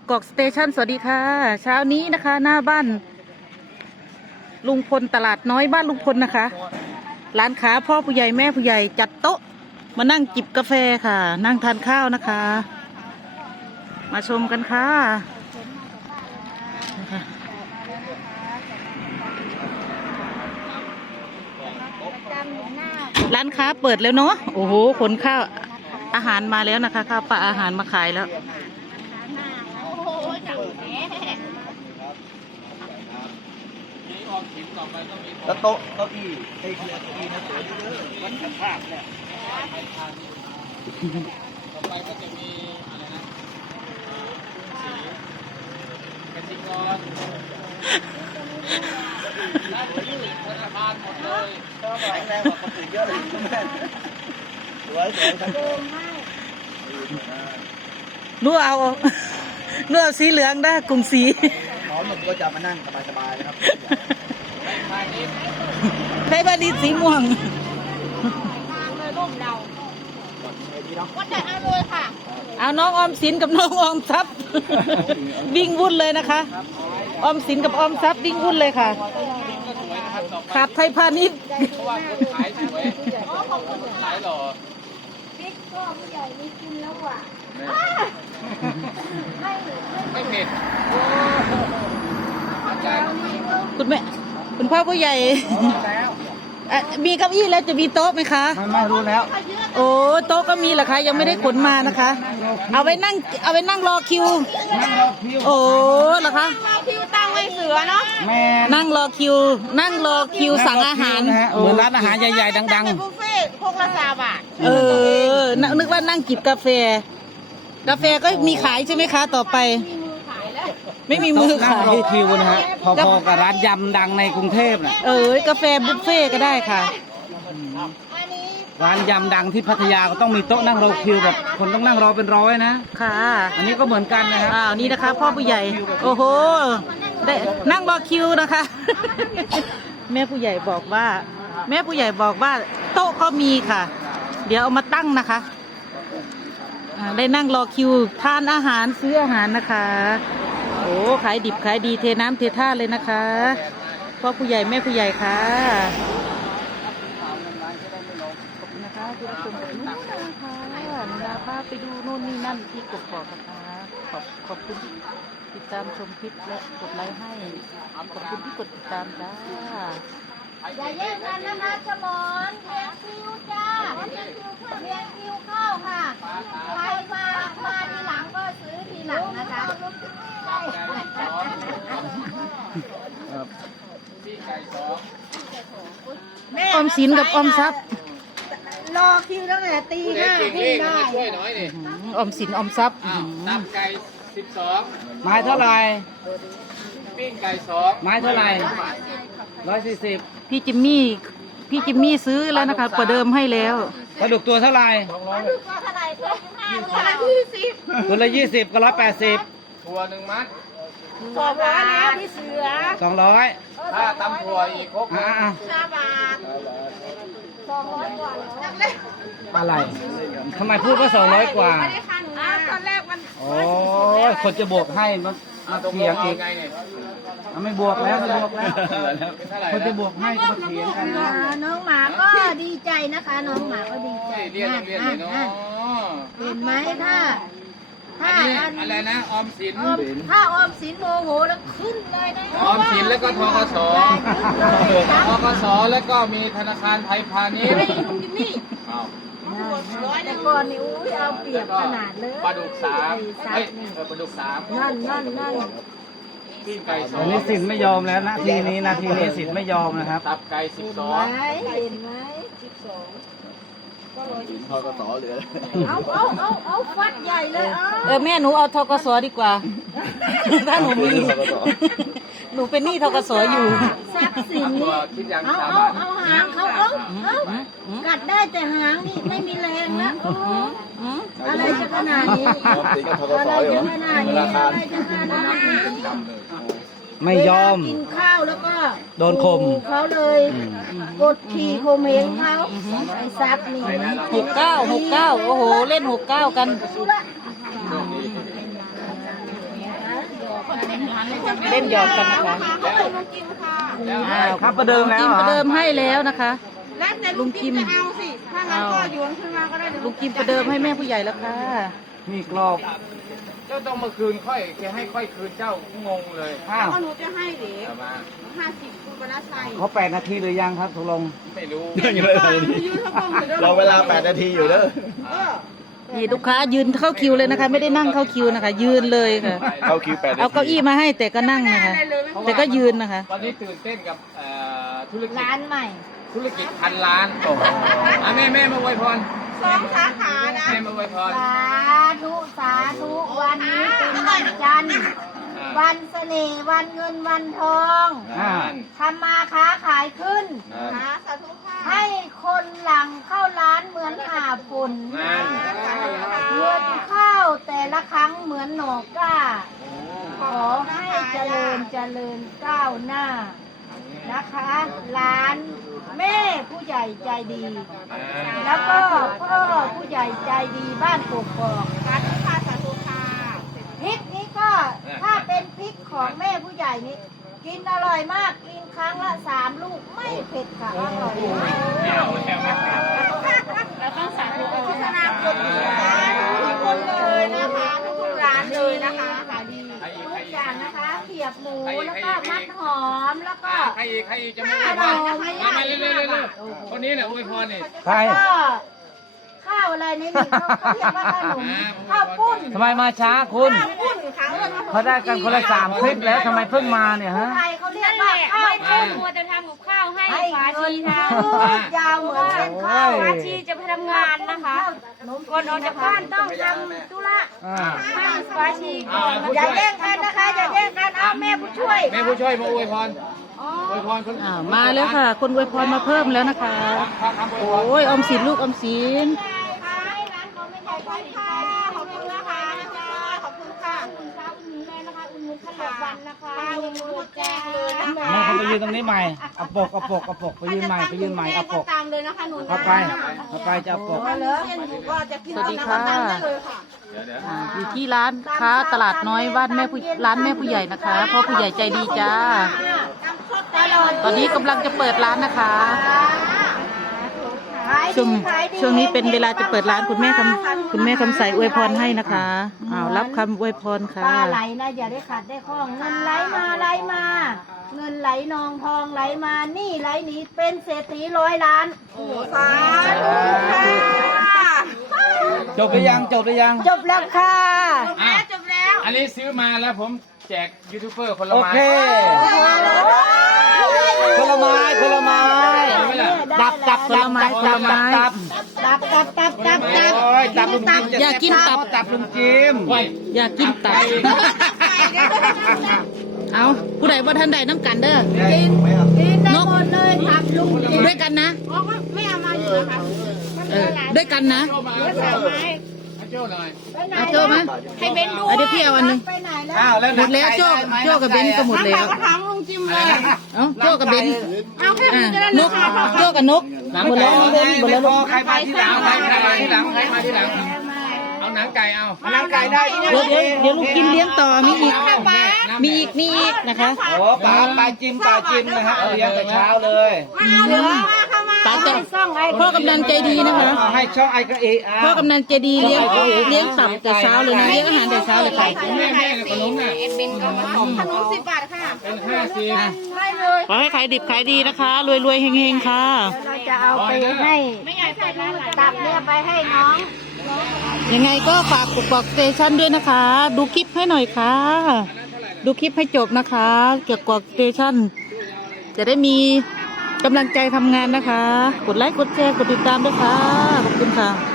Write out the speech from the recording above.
กกอกสเตชันสวัสดีค่ะ เช้านี้นะคะ หน้าบ้าน ลุงพลตลาดน้อยบ้านลุงพลนะคะ ร้านค้าพ่อผู้ใหญ่แม่ผู้ใหญ่จัดโต๊ะ มานั่งจิบกาแฟค่ะ นั่งทานข้าวนะคะ มาชมกันค่ะะคะร้านค้าเปิดแล้วเนาะโอ้โหขนข้าวอาหารมาแล้วนะคะข้าวปลาอาหารมาขายแล้ว แล้วโต๊ะเก้าอี้ไอ้เคลียร์เก้าอี้นะสวยดีเลยวัดขันภาพเนี่ยต่อไปก็จะมีอะไรนะสีกสิกรด้านที่ธนาคารหมดเลยก็แข็งแรงกว่าคนอื่นเยอะเลยคุณแม่สวยสวยครับนู่เอานู่เอาสีเหลืองได้กรุงศรีหมอหนุ่มก็จะมานั่งสบายๆนะครับ ในพาณิชย์ไทยบานีสีม่วงวัดใจเอาเลยค่ะ เอาน้องออมสินกับน้องออมทรัพย์ วิ่งวุ่นเลยนะคะ ออมสินกับออมทรัพย์วิ่งวุ่นเลยค่ะก็สวยนะครับต่อไปขาดไทยพาณิชย์เพราะว่าคนขายสวยคนขายหล่อบิ๊กก็ผู้ใหญ่มีกินแล้วว่ะ ไม่เผ็ดอาจารย์ คุณแม่ คุณพ่อผู้ใหญ่เอ่อมีเก้าอี้แล้วจะมีโต๊ะไหมคะ ไม่ไม่รู้แล้วโอ้โต๊ะก็มีเหรอคะยังไม่ได้ขนมานะคะ เอาไว้นั่งเอาไว้นั่งรอคิว นั่งรอคิวโอ้เหรอคะเราคิวตั้งไว้เสือเนาะแม่นั่งรอคิว นั่งรอคิวสั่งอาหารนะฮะเหมือนร้านอาหารใหญ่ๆดังในบุฟเฟ่ต์พวกละสามบาทเออนึกนึกว่านั่งจิบกาแฟ กาแฟก็มีขายใช่ไหมคะ ต่อไป มีมือขายแล้ว ไม่มีๆมือนั่งขาย รอคิวนะฮะพอๆกับร้านยำดังในกรุงเทพน่ะเออกาแฟบุฟเฟ่ก็ได้ค่ะอันนี้ร้านยำดังที่พัทยาก็ต้องมีโต๊ะนั่งรอคิวแบบคนต้องนั่งรอเป็นร้อยนะ ค่ะอันนี้ก็เหมือนกันนะครับอ้าวนี่นะคะ พ่อผู้ใหญ่ โอ้โหได้นั่งรอคิวนะคะ แม่ผู้ใหญ่บอกว่า แม่ผู้ใหญ่บอกว่า โต๊ะก็มีค่ะ เดี๋ยวเอามาตั้งนะคะอ่าได้นั่งรอคิวทานอาหารซื้ออาหารนะคะ โอ้ ขายดิบขายดีเทน้ำเทท่าเลยนะคะพ่อผู้ใหญ่แม่ผู้ใหญ่ค่ะขอบคุณนะคะที่รับชมกับนุ้นนะคะนุนาพาไปดูโน่นนี่นั่นที่กกอกนะคะขอบขอบคุณที่ติดตามชมคลิปและกดไลค์ให้ขอบคุณที่กดติดตามจ้าอย่าแย่งกันนะคะสมอนเรียงคิวจ้าเรียงคิวเข้าเรียงคิวเข้าค่ะ ใครมา มาทีหลังก็ซื้อทีหลังนะคะ พี่ไก่สอง ออมสินกับออมทรัพย์รอคิวตั้งแต่ตีผู้ห้าเด็กเก่งขึ้เล่นงได้มาช่วยหน่อยนี่อืมออมสินออมทรัพย์อ้าวตับไก่สิบสองไม้เท่าไหร่ ปิ้งไก่สองไม้เท่าไหร่ ร้อยสี่สิบพี่จิมมี่พี่จิมมี่ซื้อแล้วนะคะประเดิมให้แล้ว ปลาดุกตัวเท่าไหร่ว่าเท่าไหร่ตัวห้าตัวละยี่สิบตัวละยี่สิบกับร้อยแปดสิบถั่วหนึ่งมัด สองร้อยแล้วพี่เสือสองร้อยถ้าตำถั่วอีกครบอ่าห้าบาทสองร้อยกว่าจังเลยอะไรทำไมพูดว่าสองร้อยกว่าไม่ได้คันนะตอนแรกมันโอ้ยคนจะบวกให้มันมาตรงเถียงเอาอีกไงเนี่ยเอาไม่บวกแล้วไม่บวกแล้วเป็นเท่าไหร่คนจะนะบวกให้ก็มาเถียงกันนะน้องหมาก็ดีใจนะคะ น้องหมาก็ดีใจเรียนเรียนเลยเนาะเห็นไหมถ้า ถ้าอันนี้อันอะไรนะออมสิน ออมถ้าออมสินโมโหแล้วขึ้นเลยนะออมสินแล้วก็ทกสทกสแล้วก็มีธนาคารไทยพาณิชย์ไม่ลุงจิมมี่อ้าวแต่ก่อนนี่อุ้ยเอาเปรียบขนาดเลยปลาดุกสามซัเฮ้ยบนี่เออปลาดุกสามนั่นนั่นนั่นปิ้งไก่สออังนนี้สินไม่ยอมแล้วนาทีนี้นาทีนี้สินไม่ยอมนะครับ ตับไก่สิบเห็นสอไหมงเห็นไหมสิบสอง ก็ร้อยสิบพอกสอเหลือเอาเอาเอาเอาฟัดใหญ่เลยเอาเออแม่หนูเอาทกสดีกว่า ถ้าหนูมี หนูเป็นหนี้ทกสอยู่ ทรัพย์สินตัวนี่คิดยังเอาสามเอาบาทเอาหางเขาเอาเอากัดได้แต่หางนี่ไม่มีแรงนะโอ้อืมอะไรจะขนาดนี้อะไรจะขนาดนี้อะไรจะขนาดนี้ ไม่ยอม เวลากินข้าวแล้วก็โดนข่มขู่เขาเลยกดขี่ข่มเหงเขาไอ้ซับนี่หกเก้าหกเก้าโอ้โห เล่นหกเก้ากันสุระเล่นหยอกกันนะคะอ้าวครับประเดิมแล้วลุงเหรกิมอประเดิมให้แล้วนะคะ แล้วแต่ลุงกิมจะเอาสิ ถ้างั้นก็โยนขึ้นมาก็ได้เดี๋ยวลุงกิมประเดิมให้แม่ผู้ใหญ่แล้วค่ะ มีกรอบ เจ้าต้องมาคืนค่อยแกให้ค่อยคืนเจ้างงเลยอ้าวก็หนูจะให้เด็กเอามาห้าสิบคุณปนัสไซเขาแปดนาทีหรือยังครับตกลงไม่รู้ยืนเขาคงเดี๋ยวรอเวลา 8 นาทีอยู่เด้อเออนี่ลูกค้ายืนเข้าคิวเลยนะคะ ไม่ได้นั่งเข้าคิวนะคะ ยืนเลยค่ะ เข้าคิว8นาทีเอาเก้าอี้มาให้แต่ก็นั่งนะคะได้เลยไม่แต่ก็ยืนนะคะ วันนี้ตื่นเต้นกับเอ่อธุรกิจร้านใหม่ ธุรกิจพันล้านโอ้โหอะแม่แม่มาอวยพรสองสาขานะแม่มาอวยพรสาธุ สาธุวันนี้เป็นวันจันทร์อ่าวันเสน่ห์วันเงินวันทองอ่า ทำมาค้าขายขึ้นนั่นสาสาธุค่ะให้คนหลังเข้าร้านเหมือนหาฝุ่นนั่น เงินเข้าแต่ละครั้งเหมือนหนอกก้า ขอให้เจริญเจริญก้าวหน้า นะคะร้านแม่ผู้ใหญ่ใจดี แล้วก็พ่อผู้ใหญ่ใจดีบ้านกกอก สาธุค่ะสาธุค่ะ พริกนี้ก็ถ้าเป็นพริก ของแม่ผู้ใหญ่นี่กินอร่อยมากกินครั้งละสามลูกไม่เผ็ดค่ะอร่อยมากไม่เอาแล้วไม่เอาเราต้องสาธุโฆษณาคนทุกคนเลยนะคะทุกๆร้านเลยนะคะขายดีใครอีกทุใครกอีอย่างนะคะเขียบหมูแล้วก็มัดหอมแล้วก็อะใครอีกใครอีกจะมาอวยพรมามาเร็วๆเร็วๆคนนี้แหละอวยพรนี่ใครก็ข้าวอะไรนี่นี่เขาเขาเรียกว่าขนมข้าวปุ้นทำไมมาช้าคุณปุ้นค่ะเอิ้นว่าเขาได้กันคนละสามคลิปแล้วทำไมเพิ่งมาเนี่ยฮะไทยเขาเรียกว่าข้าวปุ้นมัวจะทำกับข้าวให้ให้ฝาเงิชีนทยืดยาวเหมือนเส้นข้าวโอ้ยำฝาชีจะไปทำงานนะคะก่อนออกจากบ้านต้องทำธุระอ่าให้ฝาชีก่อ่าอนผู้อย่าช่วยแย่งกันนะคะอย่าแย่งกันเอาแม่ผู้ช่วยแม่ผู้ช่วยมาอวยพรอวยพรคนอ่าวมาแล้วค่ะ คนอวยพรมาเพิ่มแล้วนะคะพาคำอวยพรโอ้ยออมสินลูกออมสิน ขอบคุณค่ะขอบคุณนะคะขอบคุณค่ะ อุ่นเช้าอุ่นนี้เลยนะคะ อุ่นขน มวันนะคะอุ่นหมดแจ้งเลยนะคะไม่เขาไปยืนตรงนี้ใหม่เอาปกเอาปกเอาปกไปยืนใหม่ไปยืนใหม่เอาปกตามเลยนะคะหนูเข้าไปเข้าไปจะเอาปกถ้ามีเส้นอยู่ก็จะกินสวัสดีค่ะตามได้เลยค่ะเดี๋ยวเดี๋ยวอ่าอยู่ที่ร้านค้าตลาดน้อยบ้านแม่ผู้ร้านแม่ผู้ใหญ่นะคะพ่อผู้ใหญ่ใจดีจ้า ตอนนี้กำลังจะเปิดร้านนะคะ ช่วงช่วงนี้เป็นเวลาจะเปิดร้านคุณแม่คำคุณแม่คำใสอวยพรให้นะคะอ้าวรับคำอวยพรค่ะปลาไหลนะอย่าได้ขาดได้คล้องเงินไหลมาไหลมา เงินไหลนองทองไหลมานี่ไหลหนีเป็นเศรษฐีร้อยล้านสาธุค่ะจบหรือยังจบหรือยัง จบแล้วค่ะอะจบแล้ว อันนี้ซื้อมาแล้วผมแจกยูทูบเบอร์คนละโอไม้เคผลไม้ผลไม้ ดับดับผลไม้ผลไม้ดับตับตับตับตับตับโอ้ยดับลุงจิมจะอยากกินตับดับลุงจิมไว้อยากกินตับ เอาผู้ใดว่าท่านใดน้ำกันเด้อกินได้หมดเลยตับลุงจิมด้วยกันนะ อ๋อก็ไม่เอามาอยู่นะคะเออ ด้วยกันนะโจ้มาเอาโจ้หน่อยเอาโจ้ไหมให้เบนดูเอาเดี๋ยวพี่เอาอันหนึงไปไหนแล้วอ้าวแล้วหมดแล้วโจ้โจ้กับเบนก็หมดแล้วก็ถามลุง จิมเลย เอ้าโจ้กับเบนเอาแค่อะนี้ก็ได้นกโจ้กับนกหมดแล้วน้องเบนหมดแล้วลูกใครมาที่หลังเอาใครใครมาที่หลังใครมาที่หลัง เอาหนังไก่เอานังไก่ได้เดี๋ยวเดี๋ยวเดี๋ยวลูกกินเลี้ยงต่อมีอีกมีอีกมีอีกนะคะโอ้ปลาปลาจิ้มปลาจิ้มนะฮะเอาเลี้ยงแต่เช้าเลยเดี๋ยวป้า จะพ่อกำนันใจดีนะคะเอาให้ช่องไอกระเอะอะพ่อกำนันใจดีเลี้ยงเลี้ยงสับแต่เช้าเลยนะเลี้ยงอาหารแต่เช้าเลยค่ะแม่แม่ขนมน่ะขนมสิบบาทค่ะเป็นห้าสิบได้เลยขอให้ขายดิบขายดีนะคะ รวยๆเฮงๆค่ะเราจะเอาไปให้ตับเนี่ยไปให้น้องยังไงก็ฝากกดบอกสเตชันด้วยนะคะ ดูคลิปให้หน่อยค่ะ ดูคลิปให้จบนะคะ เกี่ยวกับสเตชันจะได้มี กำลังใจทำงานนะคะ กดไลค์ กดแชร์ กดติดตามด้วยค่ะ ขอบคุณค่ะ